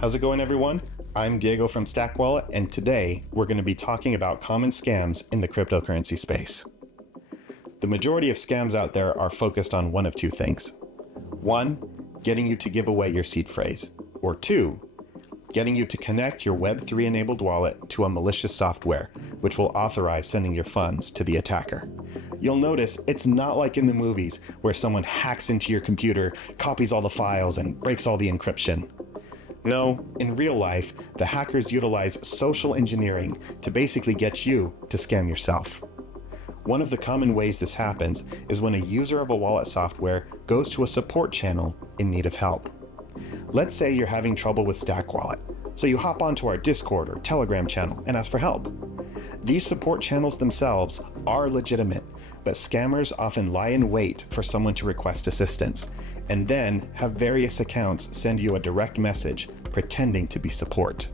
How's it going, everyone? I'm Diego from StackWallet, and today we're going to be talking about common scams in the cryptocurrency space. The majority of scams out there are focused on one of two things. One, getting you to give away your seed phrase, or two, getting you to connect your Web3 enabled wallet to a malicious software, which will authorize sending your funds to the attacker. You'll notice it's not like in the movies where someone hacks into your computer, copies all the files, and breaks all the encryption. No, in real life, the hackers utilize social engineering to basically get you to scam yourself. One of the common ways this happens is when a user of a wallet software goes to a support channel in need of help. Let's say you're having trouble with StackWallet, so you hop onto our Discord or Telegram channel and ask for help. These support channels themselves are legitimate, but scammers often lie in wait for someone to request assistance, and then have various accounts send you a direct message pretending to be support.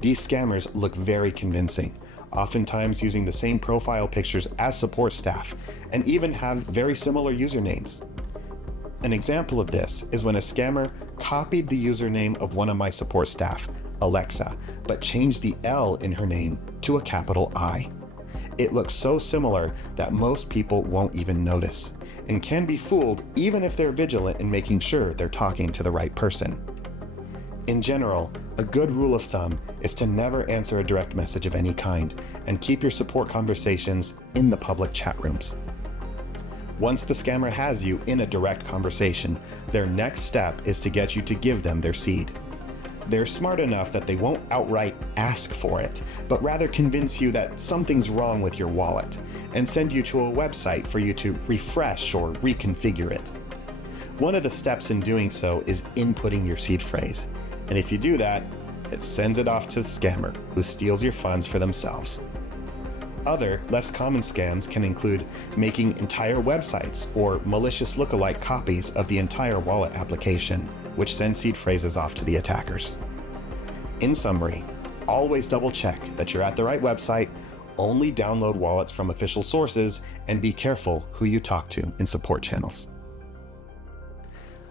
These scammers look very convincing, oftentimes using the same profile pictures as support staff, and even have very similar usernames. An example of this is when a scammer copied the username of one of my support staff, Alexa, but changed the L in her name to a capital I. It looks so similar that most people won't even notice, and can be fooled even if they're vigilant in making sure they're talking to the right person. In general, a good rule of thumb is to never answer a direct message of any kind, and keep your support conversations in the public chat rooms. Once the scammer has you in a direct conversation, their next step is to get you to give them their seed. They're smart enough that they won't outright ask for it, but rather convince you that something's wrong with your wallet, and send you to a website for you to refresh or reconfigure it. One of the steps in doing so is inputting your seed phrase, and if you do that, it sends it off to the scammer, who steals your funds for themselves. Other, less common scams can include making entire websites or malicious lookalike copies of the entire wallet application, which send seed phrases off to the attackers. In summary, always double check that you're at the right website, only download wallets from official sources, and be careful who you talk to in support channels.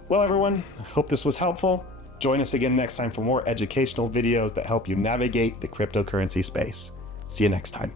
Well, everyone, I hope this was helpful. Join us again next time for more educational videos that help you navigate the cryptocurrency space. See you next time.